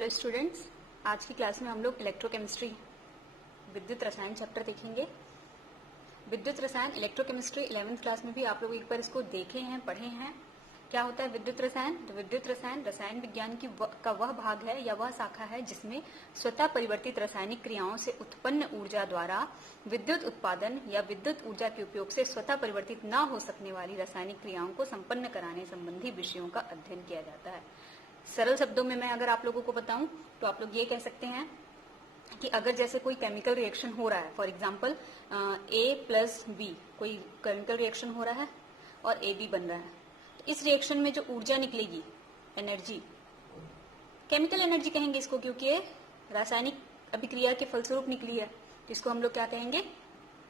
Hello students, आज की class में हम लोग इलेक्ट्रोकेमिस्ट्री विद्युत रसायन चैप्टर देखेंगे। विद्युत रसायन इलेक्ट्रोकेमिस्ट्री 11th क्लास में भी आप लोग एक बार इसको देखे हैं, पढ़े हैं। क्या होता है विद्युत रसायन? तो विद्युत रसायन रसायन विज्ञान की का वह भाग है या वह शाखा है जिसमें स्वतः परिवर्तित रासायनिक क्रियाओं से उत्पन्न ऊर्जा द्वारा विद्युत उत्पादन या विद्युत ऊर्जा के उपयोग से स्वतः परिवर्तित न हो सकने वाली रासायनिक क्रियाओं को संपन्न कराने संबंधी विषयों का अध्ययन किया जाता है। सरल शब्दों में मैं अगर आप लोगों को बताऊं तो आप लोग ये कह सकते हैं कि अगर जैसे कोई केमिकल रिएक्शन हो रहा है, फॉर एग्जांपल A+B कोई केमिकल रिएक्शन हो रहा है और AB बन रहा है, तो इस रिएक्शन में जो ऊर्जा निकलेगी, एनर्जी, केमिकल एनर्जी कहेंगे इसको, क्योंकि ये रासायनिक अभिक्रिया के फलस्वरूप निकली है, तो इसको हम लोग क्या कहेंगे?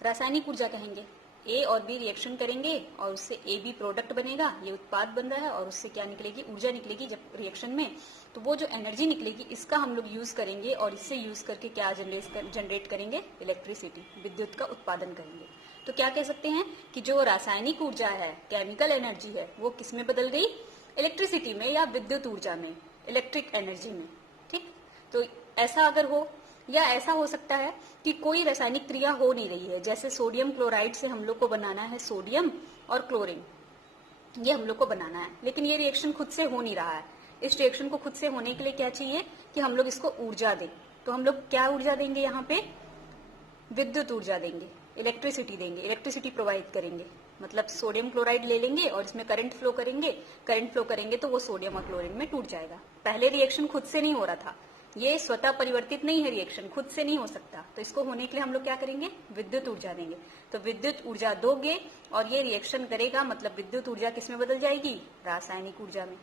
रासायनिक ऊर्जा कहेंगे। A और B रिएक्शन करेंगे और उससे AB प्रोडक्ट बनेगा, ये उत्पाद बन रहा है, और उससे क्या निकलेगी? ऊर्जा निकलेगी जब रिएक्शन में। तो वो जो एनर्जी निकलेगी इसका हम लोग यूज करेंगे और इससे यूज करके क्या जनरेट करेंगे? इलेक्ट्रिसिटी, विद्युत का उत्पादन करेंगे। तो क्या कह सकते हैं कि जो रासायनिक ऊर्जा है, केमिकल एनर्जी है, वो किस में बदल गई? इलेक्ट्रिसिटी में या विद्युत ऊर्जा में, इलेक्ट्रिक एनर्जी में। ठीक, तो ऐसा अगर हो, या ऐसा हो सकता है कि कोई रासायनिक क्रिया हो नहीं रही है, जैसे सोडियम क्लोराइड से हम लोग को बनाना है सोडियम और क्लोरीन, ये हम लोग को बनाना है, लेकिन ये रिएक्शन खुद से हो नहीं रहा है। इस रिएक्शन को खुद से होने के लिए क्या चाहिए कि हम लोग इसको ऊर्जा दें। तो हम लोग क्या ऊर्जा देंगे? यहाँ पे विद्युत ऊर्जा देंगे, इलेक्ट्रिसिटी देंगे, इलेक्ट्रिसिटी प्रोवाइड करेंगे। मतलब सोडियम क्लोराइड ले लेंगे और इसमें करंट फ्लो करेंगे तो वो सोडियम और क्लोरीन में टूट जाएगा। पहले रिएक्शन खुद से नहीं हो रहा था, ये स्वतः परिवर्तित नहीं है, रिएक्शन खुद से नहीं हो सकता, तो इसको होने के लिए हम लोग क्या करेंगे? विद्युत ऊर्जा देंगे। तो विद्युत ऊर्जा दोगे और ये रिएक्शन करेगा, मतलब विद्युत ऊर्जा किसमें बदल जाएगी? रासायनिक ऊर्जा में।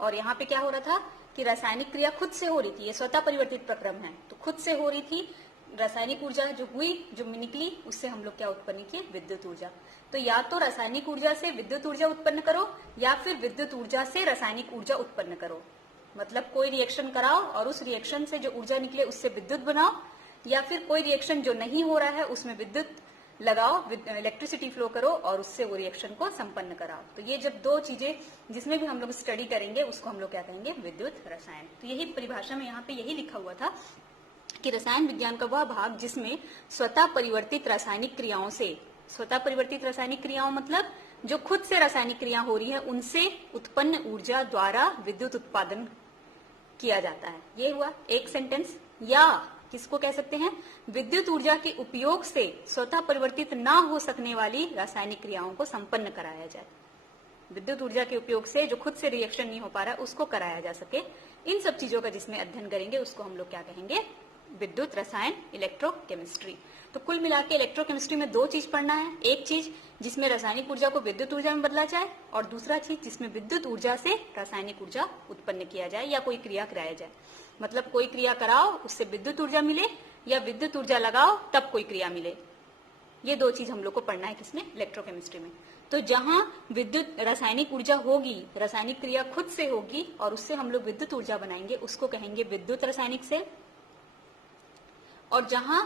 और यहाँ पे क्या हो रहा था कि रासायनिक क्रिया खुद से हो रही थी, ये स्वतः परिवर्तित प्रक्रम है, तो खुद से हो रही थी। रासायनिक ऊर्जा जो हुई, जो निकली, उससे हम लोग क्या उत्पन्न किए? विद्युत ऊर्जा। तो या तो रासायनिक ऊर्जा से विद्युत ऊर्जा उत्पन्न करो या फिर विद्युत ऊर्जा से रासायनिक ऊर्जा उत्पन्न करो। मतलब कोई रिएक्शन कराओ और उस रिएक्शन से जो ऊर्जा निकले उससे विद्युत बनाओ, या फिर कोई रिएक्शन जो नहीं हो रहा है उसमें विद्युत लगाओ, इलेक्ट्रिसिटी फ्लो करो और उससे वो रिएक्शन को संपन्न कराओ। तो ये जब दो चीजें जिसमें भी हम लोग स्टडी करेंगे उसको हम लोग क्या कहेंगे? विद्युत रसायन। तो यही परिभाषा में यहाँ पे यही लिखा हुआ था कि रसायन विज्ञान का वह भाग जिसमें स्वतः परिवर्तित रासायनिक क्रियाओं से, स्वतः परिवर्तित रासायनिक क्रियाओं मतलब जो खुद से रासायनिक क्रिया हो रही है उनसे उत्पन्न ऊर्जा द्वारा विद्युत उत्पादन किया जाता है। ये हुआ एक सेंटेंस। या किसको कह सकते हैं? विद्युत ऊर्जा के उपयोग से स्वतः परिवर्तित ना हो सकने वाली रासायनिक क्रियाओं को संपन्न कराया जाए। विद्युत ऊर्जा के उपयोग से जो खुद से रिएक्शन नहीं हो पा रहा है उसको कराया जा सके। इन सब चीजों का जिसमें अध्ययन करेंगे उसको हम लोग क्या कहेंगे? विद्युत रसायन, इलेक्ट्रोकेमिस्ट्री। तो कुल मिला के इलेक्ट्रोकेमिस्ट्री में दो चीज पढ़ना है। एक चीज जिसमें रासायनिक ऊर्जा को विद्युत ऊर्जा में बदला जाए, और दूसरा चीज जिसमें विद्युत ऊर्जा से रासायनिक ऊर्जा उत्पन्न किया जाए या कोई क्रिया कराया जाए। मतलब कोई क्रिया कराओ उससे विद्युत ऊर्जा मिले, या विद्युत ऊर्जा लगाओ तब कोई क्रिया मिले। ये दो चीज हम लोग को पढ़ना है किसमें? इलेक्ट्रोकेमिस्ट्री में। तो जहां विद्युत रासायनिक ऊर्जा होगी, रासायनिक क्रिया खुद से होगी और उससे हम लोग विद्युत ऊर्जा बनाएंगे, उसको कहेंगे विद्युत रासायनिक सेल। और जहां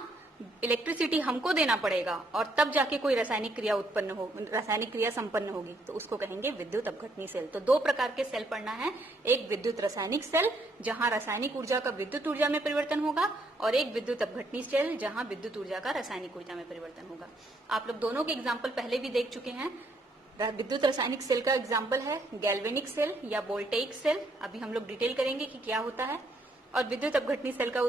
इलेक्ट्रिसिटी हमको देना पड़ेगा और तब जाके कोई रासायनिक क्रिया उत्पन्न हो, रासायनिक क्रिया संपन्न होगी, तो उसको कहेंगे विद्युत अपघटनी सेल। तो दो प्रकार के सेल पढ़ना है। एक विद्युत रासायनिक सेल जहां रासायनिक ऊर्जा का विद्युत ऊर्जा में परिवर्तन होगा, और एक विद्युत अपघटनी सेल जहां विद्युत ऊर्जा का रासायनिक ऊर्जा में परिवर्तन होगा। आप लोग दोनों के एग्जाम्पल पहले भी देख चुके हैं। विद्युत रासायनिक सेल का एग्जाम्पल है गैल्वेनिक सेल या वोल्टेइक सेल। अभी हम लोग डिटेल करेंगे कि क्या होता है। और विद्युत अपघटनी सेल का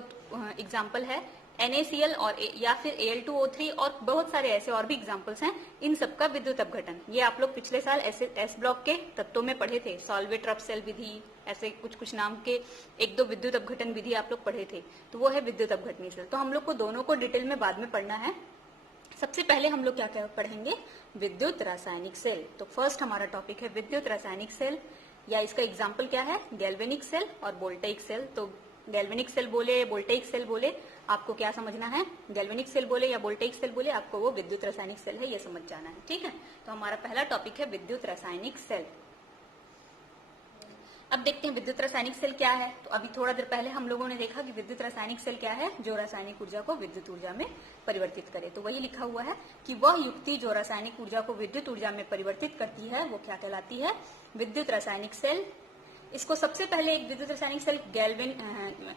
एग्जाम्पल है NaCl और या फिर Al2O3, और बहुत सारे ऐसे और भी एग्जांपल्स हैं। इन सबका विद्युत अपघटन ये आप लोग पिछले साल एस ब्लॉक के तत्वों में पढ़े थे। सॉल्वे-ट्रफ-सेल विधि, ऐसे कुछ नाम के एक दो विद्युत अपघटन विधि आप लोग पढ़े थे, तो वो है विद्युत अपघटनी सेल। तो हम लोग को दोनों को डिटेल में बाद में पढ़ना है। सबसे पहले हम लोग क्या पढ़ेंगे? विद्युत रासायनिक सेल। तो फर्स्ट हमारा टॉपिक है विद्युत रासायनिक सेल, या इसका एग्जाम्पल क्या है? गैल्वेनिक सेल और वोल्टेइक सेल। तो गैल्वेनिक सेल बोले, वोल्टेइक सेल बोले, आपको क्या समझना है? गैल्वेनिक सेल बोले या वोल्टेइक सेल बोले, आपको वो विद्युत रासायनिक सेल है ये समझ जाना है। ठीक है, तो हमारा पहला टॉपिक है विद्युत रासायनिक सेल। अब देखते हैं विद्युत रासायनिक सेल क्या है। तो अभी थोड़ा देर पहले हम लोगों ने देखा कि विद्युत रासायनिक सेल क्या है? जो रासायनिक ऊर्जा को विद्युत ऊर्जा में परिवर्तित करे। तो वही लिखा हुआ है कि वह युक्ति जो रासायनिक ऊर्जा को विद्युत ऊर्जा में परिवर्तित करती है वो क्या कहलाती है? विद्युत रासायनिक सेल। इसको सबसे पहले एक विद्युत रासायनिक सेल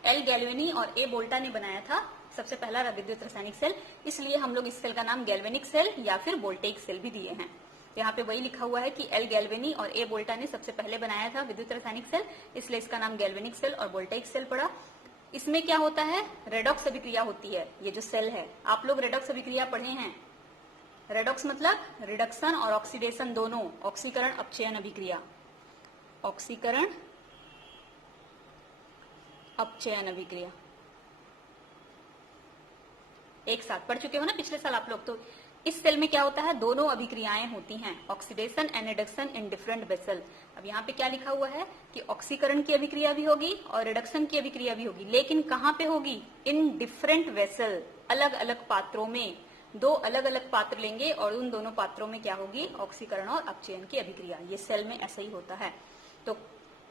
एल गैल्वेनी और ए बोल्टा ने बनाया था, सबसे पहला विद्युत रासायनिक सेल, इसलिए हम लोग इस सेल का नाम गैल्वेनिक सेल या फिर वोल्टेइक सेल भी दिए हैं। यहाँ पे वही लिखा हुआ है कि एल गैल्वेनी और ए बोल्टा ने सबसे पहले बनाया था विद्युत रासायनिक सेल, इसलिए इसका नाम गैल्वेनिक सेल और वोल्टेइक सेल पड़ा। इसमें क्या होता है, रेडॉक्स अभिक्रिया होती है। ये जो सेल है, आप लोग रेडॉक्स अभिक्रिया पढ़े हैं। रेडॉक्स मतलब रिडक्शन और ऑक्सीडेशन दोनों, ऑक्सीकरण अपचयन अभिक्रिया, ऑक्सीकरण अपचयन अभिक्रिया एक साथ पढ़ चुके हो ना पिछले साल आप लोग। तो इस सेल में क्या होता है, दोनों अभिक्रियाएं होती हैं, oxidation and reduction in different vessel. अब यहाँ पे क्या लिखा हुआ है कि ऑक्सीकरण की अभिक्रिया भी होगी और रिडक्शन की अभिक्रिया भी होगी, लेकिन कहाँ पे होगी, इन डिफरेंट वेसल, अलग अलग पात्रों में। दो अलग अलग पात्र लेंगे और उन दोनों पात्रों में क्या होगी, ऑक्सीकरण और अपचयन की अभिक्रिया। ये सेल में ऐसा ही होता है। तो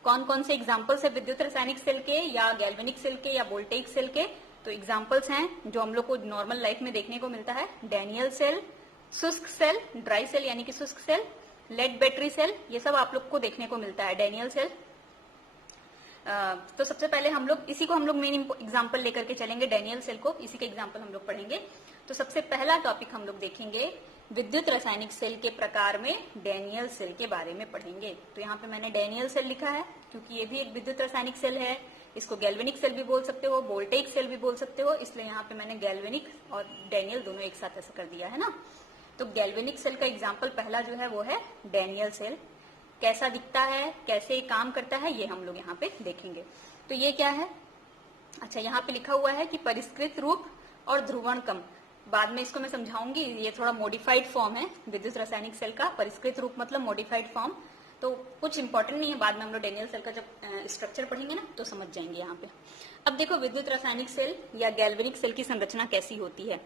कौन कौन से एग्जाम्पल्स है विद्युत रासायनिक सेल के या गैल्वेनिक सेल के या वोल्टेइक सेल के? तो एग्जाम्पल्स हैं जो हम लोग को नॉर्मल लाइफ में देखने को मिलता है, डैनियल सेल, शुष्क सेल, ड्राई सेल यानी कि शुष्क सेल, लेड बैटरी सेल, ये सब आप लोग को देखने को मिलता है, डैनियल सेल। तो सबसे पहले हम लोग इसी को हम लोग मेन एग्जाम्पल लेकर के चलेंगे, डैनियल सेल को, इसी के एग्जाम्पल हम लोग पढ़ेंगे। तो सबसे पहला टॉपिक हम लोग देखेंगे विद्युत रासायनिक सेल के प्रकार में डैनियल सेल के बारे में पढ़ेंगे। तो यहाँ पे मैंने डैनियल सेल लिखा है क्योंकि ये भी एक विद्युत रासायनिक सेल है। इसको गैल्वेनिक सेल भी बोल सकते हो, वोल्टेइक सेल भी बोल सकते हो, इसलिए यहाँ पे मैंने गैल्वेनिक और डैनियल दोनों एक साथ ऐसा कर दिया है ना। तो गैल्वेनिक सेल का एग्जाम्पल पहला जो है वो है डैनियल सेल। कैसा दिखता है, कैसे काम करता है, ये हम लोग यहाँ पे देखेंगे। तो ये क्या है, अच्छा यहाँ पे लिखा हुआ है कि परिष्कृत रूप और ध्रुवणकम, बाद में इसको मैं समझाऊंगी, ये थोड़ा मॉडिफाइड फॉर्म है विद्युत रासायनिक सेल का। परिष्कृत रूप मतलब मॉडिफाइड फॉर्म, तो कुछ इंपॉर्टेंट नहीं है, बाद में हम लोग डैनियल सेल का जब स्ट्रक्चर पढ़ेंगे ना तो समझ जाएंगे यहाँ पे। अब देखो विद्युत रासायनिक सेल या गैल्वेनिक सेल की संरचना कैसी होती है।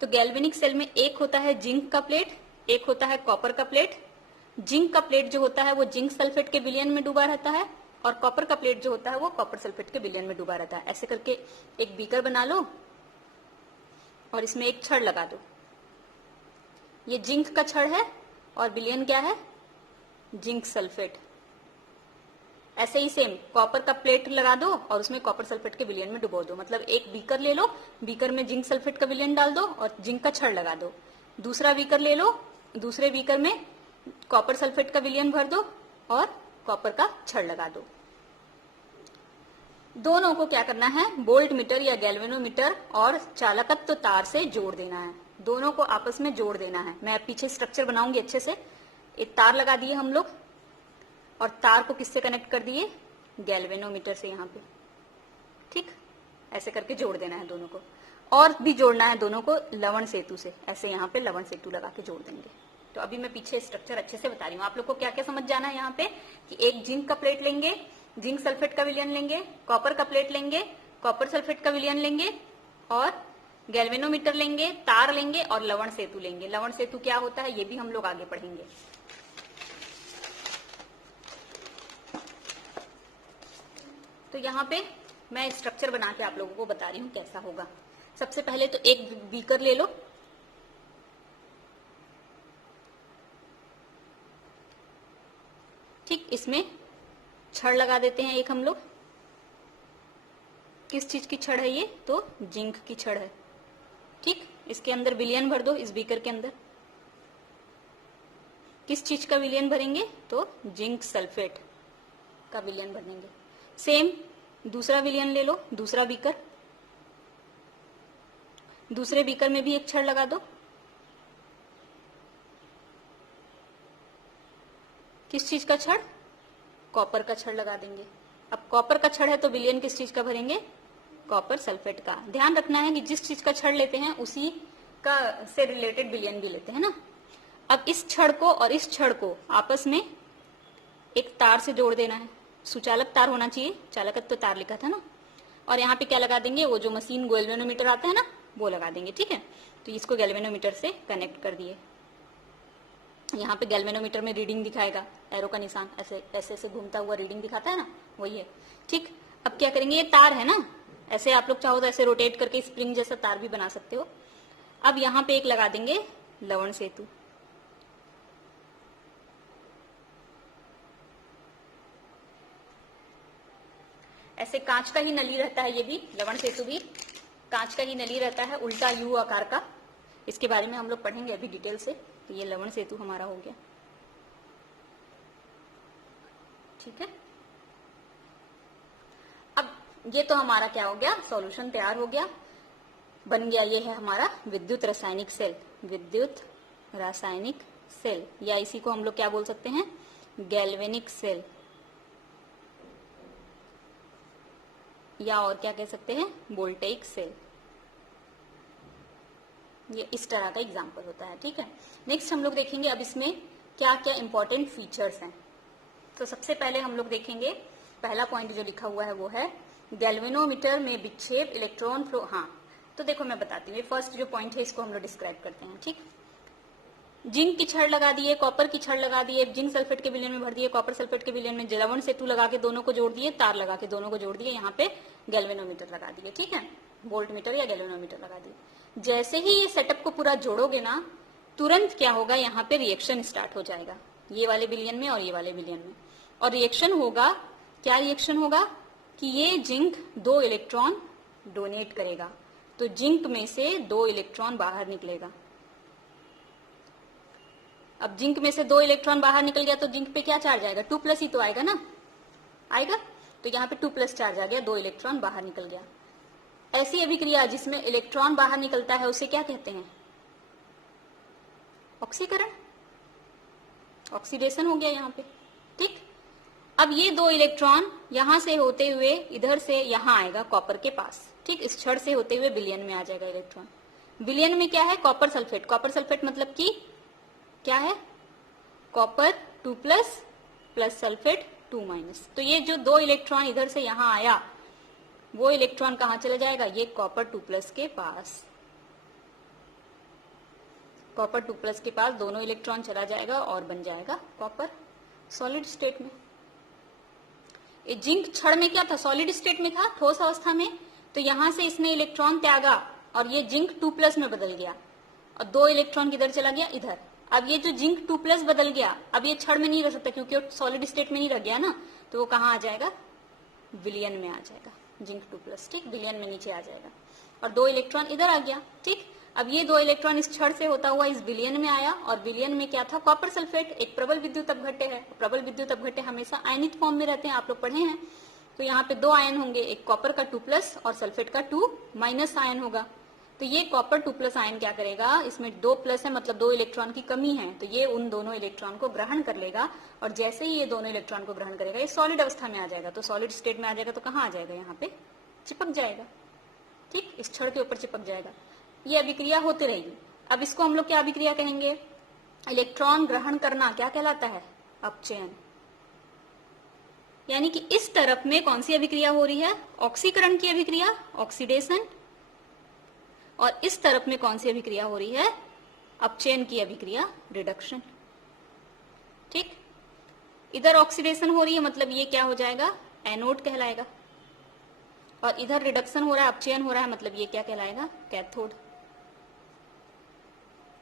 तो गैल्वेनिक सेल में एक होता है जिंक का प्लेट, एक होता है कॉपर का प्लेट। जिंक का प्लेट जो होता है वो जिंक सल्फेट के विलयन में डूबा रहता है और कॉपर का प्लेट जो होता है वो कॉपर सल्फेट के विलयन में डूबा रहता है। ऐसे करके एक बीकर बना लो और इसमें एक छड़ लगा दो। ये जिंक का छड़ है और विलयन क्या है, जिंक सल्फेट। ऐसे ही सेम कॉपर का प्लेट लगा दो और उसमें कॉपर सल्फेट के विलयन में डुबो दो। मतलब एक बीकर ले लो, बीकर में जिंक सल्फेट का विलयन डाल दो और जिंक का छड़ लगा दो। दूसरा बीकर ले लो, दूसरे बीकर में कॉपर सल्फेट का विलयन भर दो और कॉपर का छड़ लगा दो। दोनों को क्या करना है, वोल्ट मीटर या गैल्वेनोमीटर और चालकत्व तार से जोड़ देना है। दोनों को आपस में जोड़ देना है। मैं पीछे स्ट्रक्चर बनाऊंगी अच्छे से। एक तार लगा दिए हम लोग और तार को किससे कनेक्ट कर दिए, गैल्वेनोमीटर से यहाँ पे, ठीक। ऐसे करके जोड़ देना है दोनों को, और भी जोड़ना है दोनों को लवण सेतु से। ऐसे यहाँ पे लवण सेतु लगा के जोड़ देंगे। तो अभी मैं पीछे स्ट्रक्चर अच्छे से बता रही हूँ। आप लोग को क्या क्या समझ जाना है यहाँ पे कि एक जिंक का प्लेट लेंगे, जिंक सल्फेट का विलयन लेंगे, कॉपर का प्लेट लेंगे, कॉपर सल्फेट का विलयन लेंगे और गैल्वेनोमीटर लेंगे, तार लेंगे और लवण सेतु लेंगे। लवण सेतु क्या होता है ये भी हम लोग आगे पढ़ेंगे। तो यहाँ पे मैं स्ट्रक्चर बना के आप लोगों को बता रही हूँ कैसा होगा। सबसे पहले तो एक बीकर ले लो, ठीक। इसमें छड़ लगा देते हैं एक हम लोग। किस चीज की छड़ है ये, तो जिंक की छड़ है, ठीक। इसके अंदर विलयन भर दो, इस बीकर के अंदर। किस चीज का विलयन भरेंगे, तो जिंक सल्फेट का विलयन भरेंगे। सेम दूसरा विलयन ले लो, दूसरा बीकर, दूसरे बीकर में भी एक छड़ लगा दो। किस चीज का छड़, कॉपर का छड़ लगा देंगे। अब कॉपर का छड़ है तो विलयन किस चीज का भरेंगे, कॉपर सल्फेट का। ध्यान रखना है कि जिस चीज का छड़ लेते हैं उसी का से रिलेटेड विलयन भी लेते हैं ना। अब इस छड़ को और इस छड़ को आपस में एक तार से जोड़ देना है। सुचालक तार होना चाहिए, चालकत्व तो तार लिखा था ना। और यहाँ पे क्या लगा देंगे, वो जो मशीन गैल्वेनोमीटर आता है ना वो लगा देंगे, ठीक है। तो इसको गैल्वेनोमीटर से कनेक्ट कर दिए। यहाँ पे गैल्वेनोमीटर में रीडिंग दिखाएगा, एरो का निशान ऐसे ऐसे ऐसे घूमता हुआ रीडिंग दिखाता है ना, वही है, ठीक। अब क्या करेंगे, ये तार है ना, ऐसे आप लोग चाहो तो ऐसे रोटेट करके स्प्रिंग जैसा तार भी बना सकते हो। अब यहाँ पे एक लगा देंगे लवण सेतु। ऐसे कांच का ही नली रहता है, ये भी लवण सेतु भी कांच का ही नली रहता है, उल्टा यू आकार का। इसके बारे में हम लोग पढ़ेंगे अभी डिटेल से। तो ये लवण सेतु हमारा हो गया, ठीक है। अब ये तो हमारा क्या हो गया, सॉल्यूशन तैयार हो गया, बन गया। ये है हमारा विद्युत रासायनिक सेल, विद्युत रासायनिक सेल, या इसी को हम लोग क्या बोल सकते हैं, गैल्वेनिक सेल, या और क्या कह सकते हैं, वोल्टेइक सेल। ये इस तरह का एग्जाम्पल होता है, ठीक है। नेक्स्ट हम लोग देखेंगे अब इसमें क्या क्या इंपॉर्टेंट फीचर्स हैं। तो सबसे पहले हम लोग देखेंगे, पहला पॉइंट जो लिखा हुआ है वो है गैल्वेनोमीटर में विक्षेप इलेक्ट्रॉन फ्लो। हाँ, तो देखो मैं बताती हूँ, फर्स्ट जो पॉइंट है इसको हम लोग डिस्क्राइब करते हैं, ठीक। जिंक की छड़ लगा दिए, कॉपर की छड़ लगा दिए, जिंक सल्फेट के विलयन में भर दिए, कॉपर सल्फेट के विलयन में लवण सेतु लगा के दोनों को जोड़ दिए, तार लगा के दोनों को जोड़ दिए, यहाँ पे गैल्वेनोमीटर लगा दिए, ठीक है, वोल्ट मीटर या गैल्वेनोमीटर लगा दिए। जैसे ही ये सेटअप को पूरा जोड़ोगे ना, तुरंत क्या होगा, यहाँ पे रिएक्शन स्टार्ट हो जाएगा, ये वाले विलयन में और ये वाले विलयन में। और रिएक्शन होगा, क्या रिएक्शन होगा कि ये जिंक 2 इलेक्ट्रॉन डोनेट करेगा, तो जिंक में से 2 इलेक्ट्रॉन बाहर निकलेगा। अब जिंक में से 2 इलेक्ट्रॉन बाहर निकल गया तो जिंक पे क्या चार्ज आएगा, 2+ ही तो आएगा ना, आएगा। तो यहाँ पे 2+ चार्ज आ गया, 2 इलेक्ट्रॉन बाहर निकल गया। ऐसी अभिक्रिया जिसमें इलेक्ट्रॉन बाहर निकलता है उसे क्या कहते हैं, ऑक्सीकरण, ऑक्सीडेशन हो गया यहाँ पे, ठीक। अब ये 2 इलेक्ट्रॉन यहां से होते हुए इधर से यहां आएगा कॉपर के पास, ठीक। इस छड़ से होते हुए विलयन में आ जाएगा इलेक्ट्रॉन। विलयन में क्या है, कॉपर सल्फेट, कॉपर सल्फेट मतलब कि क्या है, कॉपर 2+ प्लस सल्फेट 2-। तो ये जो 2 इलेक्ट्रॉन इधर से यहां आया, वो इलेक्ट्रॉन कहां चले जाएगा, ये कॉपर 2+ के पास, कॉपर 2+ के पास दोनों इलेक्ट्रॉन चला जाएगा और बन जाएगा कॉपर सॉलिड स्टेट में। ये जिंक छड़ में क्या था, सॉलिड स्टेट में था, ठोस अवस्था में। तो यहां से इसने इलेक्ट्रॉन त्यागा और ये जिंक 2+ में बदल गया, और 2 इलेक्ट्रॉन किधर चला गया, इधर। अब ये जो जिंक 2+ बदल गया, अब ये छड़ में नहीं रह सकता क्योंकि सॉलिड स्टेट में नहीं रह गया ना, तो वो कहाँ आ जाएगा, विलयन में आ जाएगा, जिंक 2+, ठीक, विलयन में नीचे आ जाएगा। और 2 इलेक्ट्रॉन इधर आ गया, ठीक। अब ये 2 इलेक्ट्रॉन इस छड़ से होता हुआ इस विलयन में आया, और विलयन में क्या था, कॉपर सल्फेट, एक प्रबल विद्युत अपघट्य है। प्रबल विद्युत अपघट्य हमेशा आयनित फॉर्म में रहते हैं, आप लोग पढ़े हैं। तो यहाँ पे 2 आयन होंगे, एक कॉपर का 2+ और सल्फेट का 2- आयन होगा। तो ये कॉपर 2+ आयन क्या करेगा, इसमें 2+ है मतलब 2 इलेक्ट्रॉन की कमी है, तो ये उन दोनों इलेक्ट्रॉन को ग्रहण कर लेगा, और जैसे ही ये दोनों इलेक्ट्रॉन को ग्रहण करेगा ये सॉलिड अवस्था में आ जाएगा। तो सॉलिड स्टेट में आ जाएगा तो कहाँ आ जाएगा, यहाँ पे चिपक जाएगा, ठीक, इस छड़ के ऊपर चिपक जाएगा। ये अभिक्रिया होती रहेगी। अब इसको हम लोग क्या अभिक्रिया कहेंगे, इलेक्ट्रॉन ग्रहण करना क्या कहलाता है, अपचयन। यानी कि इस तरफ में कौन सी अभिक्रिया हो रही है, ऑक्सीकरण की अभिक्रिया, ऑक्सीडेशन, और इस तरफ में कौन सी अभिक्रिया हो रही है, अपचयन की अभिक्रिया, रिडक्शन, ठीक। इधर ऑक्सीडेशन हो रही है मतलब ये क्या हो जाएगा, एनोड कहलाएगा, और इधर रिडक्शन हो रहा है, अपचयन हो रहा है, मतलब ये क्या कहलाएगा, कैथोड।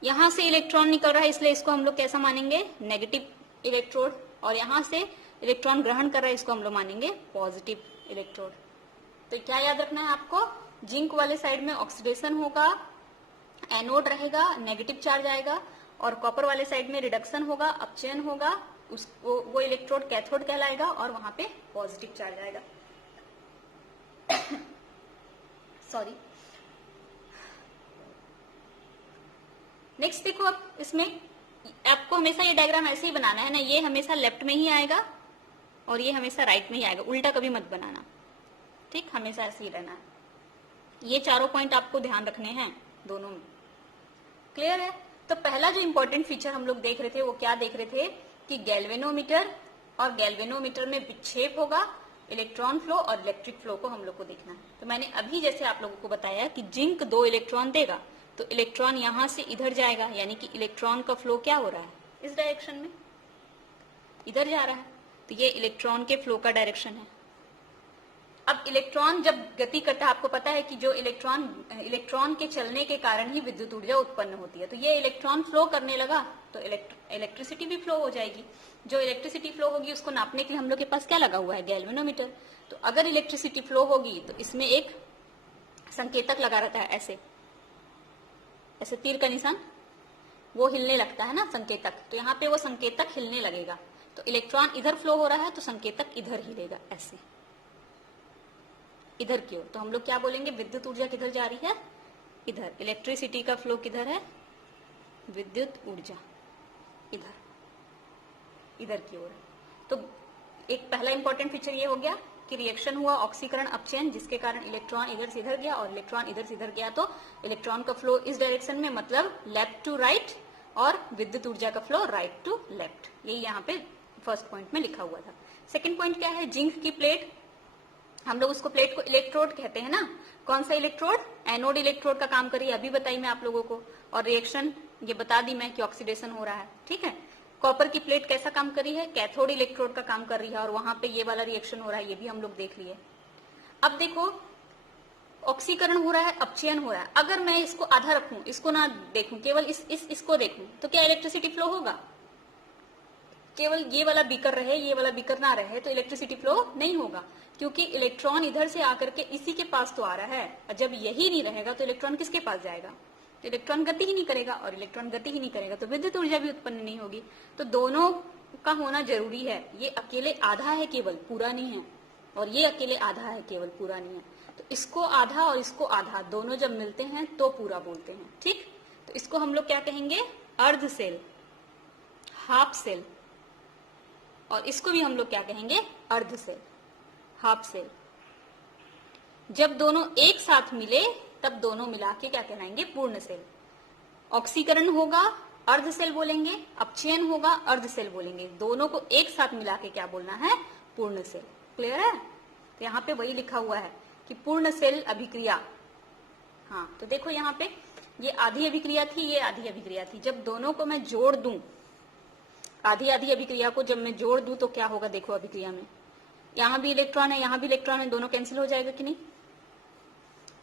यहां से इलेक्ट्रॉन निकल रहा है इसलिए इसको हम लोग कैसा मानेंगे, नेगेटिव इलेक्ट्रोड, और यहां से इलेक्ट्रॉन ग्रहण कर रहा है इसको हम लोग मानेंगे पॉजिटिव इलेक्ट्रोड। तो क्या याद रखना है आपको, जिंक वाले साइड में ऑक्सीडेशन होगा, एनोड रहेगा, नेगेटिव चार्ज आएगा, और कॉपर वाले साइड में रिडक्शन होगा, अपचयन होगा, वो इलेक्ट्रोड कैथोड कहलाएगा, और वहां पे पॉजिटिव चार्ज आएगा। सॉरी। नेक्स्ट देखो, अब इसमें आपको हमेशा ये डायग्राम ऐसे ही बनाना है ना, ये हमेशा लेफ्ट में ही आएगा और ये हमेशा राइट में ही आएगा, उल्टा कभी मत बनाना, ठीक, हमेशा ऐसे ही रहना है। ये चारों पॉइंट आपको ध्यान रखने हैं दोनों में, क्लियर है। तो पहला जो इंपॉर्टेंट फीचर हम लोग देख रहे थे वो क्या देख रहे थे कि गैल्वेनोमीटर, और गैल्वेनोमीटर में विक्षेप होगा, इलेक्ट्रॉन फ्लो और इलेक्ट्रिक फ्लो को हम लोग को देखना है। तो मैंने अभी जैसे आप लोगों को बताया कि जिंक 2 इलेक्ट्रॉन देगा, तो इलेक्ट्रॉन यहां से इधर जाएगा, यानी कि इलेक्ट्रॉन का फ्लो क्या हो रहा है, इस डायरेक्शन में इधर जा रहा है, तो ये इलेक्ट्रॉन के फ्लो का डायरेक्शन है। अब इलेक्ट्रॉन जब गति करता है, आपको पता है कि जो इलेक्ट्रॉन के चलने के कारण ही विद्युत ऊर्जा उत्पन्न होती है। तो ये इलेक्ट्रॉन फ्लो करने लगा तो इलेक्ट्रिसिटी भी फ्लो हो जाएगी। जो इलेक्ट्रिसिटी फ्लो होगी उसको नापने के लिए हम लोग के पास क्या लगा हुआ है, गैल्वेनोमीटर। तो अगर इलेक्ट्रिसिटी फ्लो होगी तो इसमें एक संकेतक लगा रहता है, ऐसे ऐसे तीर का निशान, वो हिलने लगता है ना संकेतक, तो यहाँ पे वो संकेतक हिलने लगेगा। तो इलेक्ट्रॉन इधर फ्लो हो रहा है तो संकेतक इधर हिलेगा, ऐसे इधर की ओर। तो हम लोग क्या बोलेंगे, विद्युत ऊर्जा किधर जा रही है, इधर। इलेक्ट्रिसिटी का फ्लो किधर है, विद्युत ऊर्जा इधर, इधर की ओर। तो एक पहला इंपॉर्टेंट फीचर ये हो गया कि रिएक्शन हुआ, ऑक्सीकरण अपचयन, जिसके कारण इलेक्ट्रॉन इधर से इधर गया और इलेक्ट्रॉन इधर से इधर गया, तो इलेक्ट्रॉन का फ्लो इस डायरेक्शन में, मतलब लेफ्ट टू राइट, और विद्युत ऊर्जा का फ्लो राइट टू लेफ्ट। यही यहाँ पे फर्स्ट पॉइंट में लिखा हुआ था। सेकंड पॉइंट क्या है, जिंक की प्लेट, हम लोग उसको प्लेट को इलेक्ट्रोड कहते हैं ना। कौन सा इलेक्ट्रोड, एनोड इलेक्ट्रोड का काम कर रही है, अभी बताई मैं आप लोगों को। और रिएक्शन ये बता दी मैं कि ऑक्सीडेशन हो रहा है, ठीक है। कॉपर की प्लेट कैसा काम कर रही है, कैथोड इलेक्ट्रोड का काम कर रही है, और वहां पे ये वाला रिएक्शन हो रहा है, ये भी हम लोग देख लिए। अब देखो, ऑक्सीकरण हो रहा है, अपचयन हो रहा है। अगर मैं इसको आधा रखूं, इसको ना देखूं, केवल इसको देखूं, तो क्या इलेक्ट्रिसिटी फ्लो होगा? केवल ये वाला बीकर रहे, ये वाला बीकर ना रहे, तो इलेक्ट्रिसिटी फ्लो नहीं होगा, क्योंकि इलेक्ट्रॉन इधर से आकर के इसी के पास तो आ रहा है। और जब यही नहीं रहेगा तो इलेक्ट्रॉन किसके पास जाएगा? तो इलेक्ट्रॉन गति ही नहीं करेगा, और इलेक्ट्रॉन गति ही नहीं करेगा तो विद्युत ऊर्जा भी उत्पन्न नहीं होगी। तो दोनों का होना जरूरी है। ये अकेले आधा है, केवल पूरा नहीं है, और ये अकेले आधा है, केवल पूरा नहीं है। तो इसको आधा और इसको आधा दोनों जब मिलते हैं तो पूरा बोलते हैं, ठीक। तो इसको हम लोग क्या कहेंगे, अर्ध सेल, हाफ सेल। और इसको भी हम लोग क्या कहेंगे, अर्ध सेल, हाफ सेल। जब दोनों एक साथ मिले तब दोनों मिला के क्या कहलाएंगे, पूर्ण सेल। ऑक्सीकरण होगा, अर्ध सेल बोलेंगे, अपचयन होगा, अर्ध सेल बोलेंगे। दोनों को एक साथ मिला के क्या बोलना है, पूर्ण सेल। क्लियर है? तो यहाँ पे वही लिखा हुआ है कि पूर्ण सेल अभिक्रिया। हाँ, तो देखो यहाँ पे ये आधी अभिक्रिया थी, ये आधी अभिक्रिया थी। जब दोनों को मैं जोड़ दूं, आधी आधी अभिक्रिया को जब मैं जोड़ दूं तो क्या होगा, देखो अभिक्रिया में यहाँ भी इलेक्ट्रॉन है, यहाँ भी इलेक्ट्रॉन है, दोनों कैंसिल हो जाएगा कि नहीं,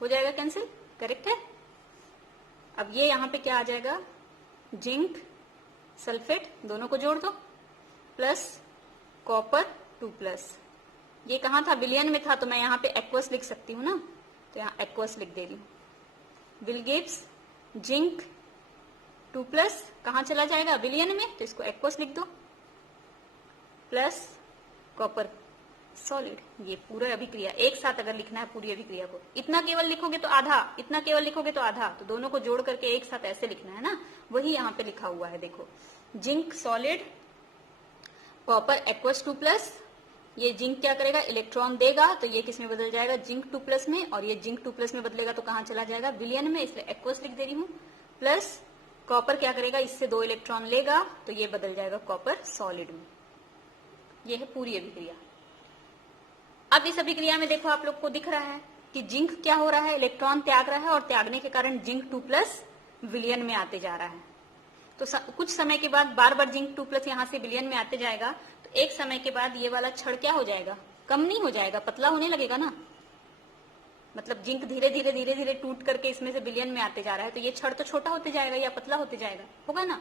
हो जाएगा कैंसिल, करेक्ट है। अब ये यहाँ पे क्या आ जाएगा, जिंक सल्फेट, दोनों को जोड़ दो, प्लस कॉपर 2+। ये कहाँ था, विलियन में था, तो मैं यहाँ पे एक्वस लिख सकती हूँ ना, तो यहाँ एक्वस लिख दे रही हूँ। विल गिव्स जिंक 2+, कहाँ चला जाएगा, विलियन में, तो इसको एक्वस लिख दो, प्लस कॉपर सॉलिड। ये पूरा अभिक्रिया एक साथ अगर लिखना है पूरी अभिक्रिया को, इतना केवल लिखोगे तो आधा, इतना केवल लिखोगे तो आधा, तो दोनों को जोड़ करके एक साथ ऐसे लिखना है ना, वही यहाँ पे लिखा हुआ है। देखो, जिंक सॉलिड, कॉपर एक्वस 2+। ये जिंक क्या करेगा, इलेक्ट्रॉन देगा, तो ये किस में बदल जाएगा, जिंक 2+ में, और ये जिंक 2+ में बदलेगा तो कहाँ चला जाएगा, विलियन में, इसलिए एक्वस लिख दे रही हूँ। प्लस कॉपर क्या करेगा, इससे 2 इलेक्ट्रॉन लेगा, तो ये बदल जाएगा कॉपर सॉलिड में। ये है पूरी अभिक्रिया। अब इस अभिक्रिया में देखो आप लोग को दिख रहा है कि जिंक क्या हो रहा है, इलेक्ट्रॉन त्याग रहा है, और त्यागने के कारण जिंक 2+ विलियन में आते जा रहा है। तो कुछ समय के बाद बार बार जिंक 2+ यहाँ से विलियन में आते जाएगा, तो एक समय के बाद ये वाला छड़ क्या हो जाएगा, कम नहीं हो जाएगा, पतला होने लगेगा ना। मतलब जिंक धीरे धीरे धीरे धीरे टूट करके इसमें से विलियन में आते जा रहा है, तो ये छड़ तो छोटा होते जाएगा या पतला होते जाएगा, होगा ना।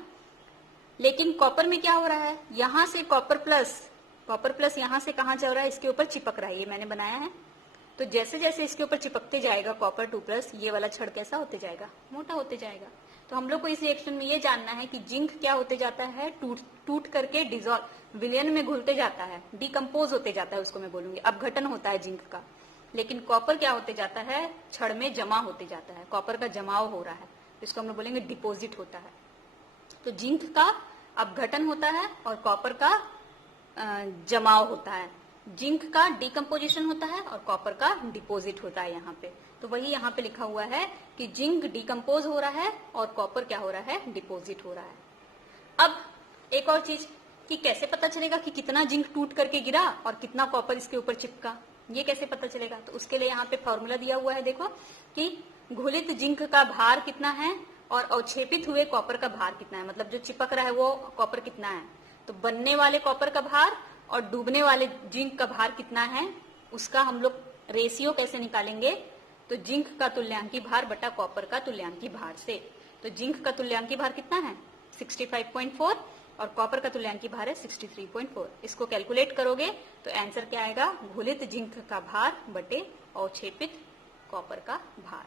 लेकिन कॉपर में क्या हो रहा है, यहाँ से कॉपर प्लस यहाँ से कहाँ चल रहा है, इसके ऊपर चिपक रहा है, ये मैंने बनाया है। तो जैसे जैसे इसके ऊपर चिपकते जाएगा कॉपर 2+, ये वाला छड़ कैसा होते जाएगा, मोटा होते जाएगा। तो हम लोग को इस रिएक्शन में ये जानना है कि जिंक क्या होते जाता है, टूट करके डिजॉल्व, विलियन में घुलते जाता है, डिकम्पोज होते जाता है, उसको मैं बोलूंगी अपघटन होता है जिंक का। लेकिन कॉपर क्या होते जाता है, छड़ में जमा होते जाता है, कॉपर का जमाव हो रहा है, इसको हम लोग बोलेंगे डिपोजिट होता है। तो जिंक का अपघटन होता है और कॉपर का जमाव होता है, जिंक का डिकम्पोजिशन होता है और कॉपर का डिपोजिट होता है यहाँ पे। तो वही यहाँ पे लिखा हुआ है कि जिंक डिकम्पोज हो रहा है और कॉपर क्या हो रहा है, डिपोजिट हो रहा है। अब एक और चीज कि कैसे पता चलेगा कि कितना जिंक टूट करके गिरा और कितना कॉपर इसके ऊपर चिपका, ये कैसे पता चलेगा। तो उसके लिए यहाँ पे फॉर्मूला दिया हुआ है, देखो कि घुलित जिंक का भार कितना है और अवक्षेपित हुए कॉपर का भार कितना है, मतलब जो चिपक रहा है वो कॉपर कितना है। तो बनने वाले कॉपर का भार और डूबने वाले जिंक का भार कितना है, उसका हम लोग रेशियो कैसे निकालेंगे? तो जिंक का तुल्यांकी भार बटा कॉपर का तुल्यांकी भार से। तो जिंक का तुल्यांकी भार कितना है? 65.4 और कॉपर का तुल्यांकी भार है 63.4। इसको कैलकुलेट करोगे तो आंसर क्या आएगा? घुलित जिंक का भार बटे अवक्षेपित कॉपर का भार।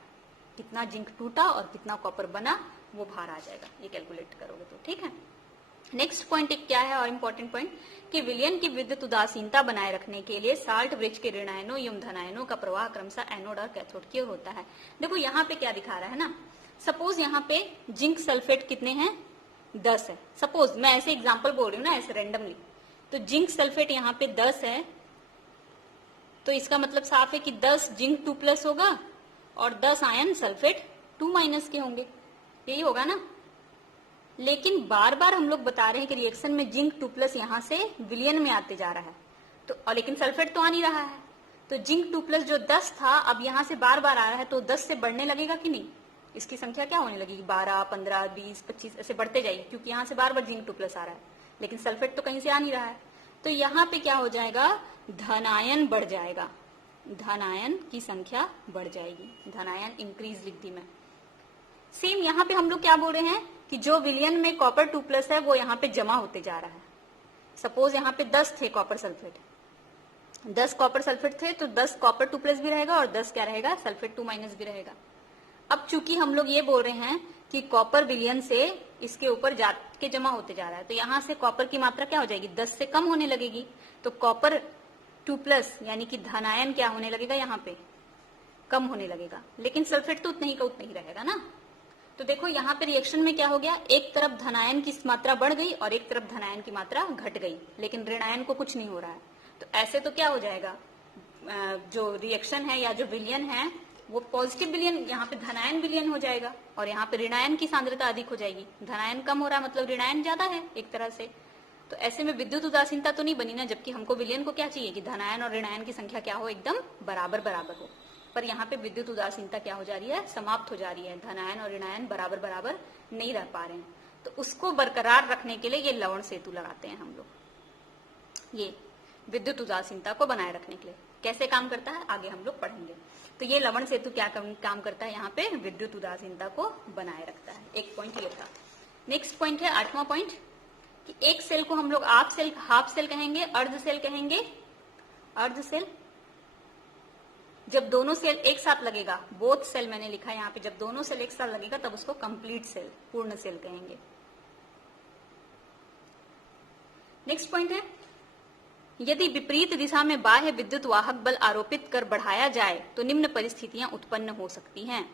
कितना जिंक टूटा और कितना कॉपर बना वो भार आ जाएगा, ये कैलकुलेट करोगे तो। ठीक है। नेक्स्ट पॉइंट क्या है और इम्पोर्टेंट पॉइंट कि विलयन की विद्युत उदासीनता बनाए रखने के लिए साल्ट ब्रिज के ऋणायनों एवं धनायनों का प्रवाह क्रमशः एनोड और कैथोड की ओर होता है। देखो यहाँ पे क्या दिखा रहा है ना, सपोज यहाँ पे जिंक सल्फेट कितने हैं? 10 है। सपोज मैं ऐसे एग्जाम्पल बोल रही हूँ ना, ऐसे रैंडमली। तो जिंक सल्फेट यहाँ पे 10 है, तो इसका मतलब साफ है कि 10 जिंक 2+ होगा और 10 आयन सल्फेट 2- के होंगे, यही होगा ना। लेकिन बार बार हम लोग बता रहे हैं कि रिएक्शन में जिंक 2+ यहाँ से विलयन में आते जा रहा है, तो और लेकिन सल्फेट तो आ नहीं रहा है। तो जिंक 2+ जो 10 था अब यहाँ से बार बार आ रहा है, तो 10 से बढ़ने लगेगा कि नहीं? इसकी संख्या क्या होने लगेगी? 12, 15, 20, 25 ऐसे बढ़ते जाएगी, क्योंकि यहाँ से बार बार जिंक 2+ आ रहा है, लेकिन सल्फेट तो कहीं से आ नहीं रहा है। तो यहाँ पे क्या हो जाएगा? धनायन बढ़ जाएगा, धनायन की संख्या बढ़ जाएगी, धनायन इंक्रीज लिख दी मैं। सेम यहाँ पे हम लोग क्या बोल रहे हैं कि जो विलयन में कॉपर 2+ है वो यहाँ पे जमा होते जा रहा है। सपोज यहाँ पे 10 थे कॉपर सल्फेट, 10 कॉपर सल्फेट थे, तो 10 कॉपर 2+ भी रहेगा और 10 क्या रहेगा? सल्फेट 2- भी रहेगा। अब चूंकि हम लोग ये बोल रहे हैं कि कॉपर विलयन से इसके ऊपर जाके जमा होते जा रहा है, तो यहाँ से कॉपर की मात्रा क्या हो जाएगी? 10 से कम होने लगेगी। तो कॉपर 2+ यानी कि धनायन क्या होने लगेगा? यहाँ पे कम होने लगेगा, लेकिन सल्फेट तो उतना ही रहेगा ना। तो देखो यहाँ पे रिएक्शन में क्या हो गया? एक तरफ धनायन की मात्रा बढ़ गई और एक तरफ धनायन की मात्रा घट गई, लेकिन ऋणायन को कुछ नहीं हो रहा है। तो ऐसे तो क्या हो जाएगा? जो रिएक्शन है या जो विलयन है वो पॉजिटिव विलयन, यहाँ पे धनायन विलयन हो जाएगा और यहाँ पे ऋणायन की सांद्रता अधिक हो जाएगी। धनायन कम हो रहा है मतलब ऋणायन ज्यादा है एक तरह से। तो ऐसे में विद्युत उदासीनता तो नहीं बनी ना, जबकि हमको विलयन को क्या चाहिए कि धनायन और ऋणायन की संख्या क्या हो? एकदम बराबर बराबर हो। पर यहाँ पे विद्युत उदासीनता क्या हो जा रही है? समाप्त हो जा रही है, धनायन और ऋणायन बराबर बराबर नहीं रह पा रहे हैं। तो उसको बरकरार रखने के लिए ये लवण सेतु लगाते हैं हम लोग। ये विद्युत उदासीनता को बनाए रखने के लिए कैसे काम करता है आगे हम लोग पढ़ेंगे। तो ये लवण सेतु क्या काम करता है? यहाँ पे विद्युत उदासीनता को बनाए रखता है। एक पॉइंट ये था। नेक्स्ट पॉइंट है 8वां पॉइंट कि एक सेल को हम लोग हाफ सेल कहेंगे, अर्ध सेल कहेंगे। अर्ध सेल जब दोनों सेल एक साथ लगेगा, बोथ सेल मैंने लिखा है यहाँ पे, जब दोनों सेल एक साथ लगेगा तब उसको कंप्लीट सेल, पूर्ण सेल कहेंगे। नेक्स्ट पॉइंट है यदि विपरीत दिशा में बाह्य विद्युत वाहक बल आरोपित कर बढ़ाया जाए तो निम्न परिस्थितियां उत्पन्न हो सकती हैं।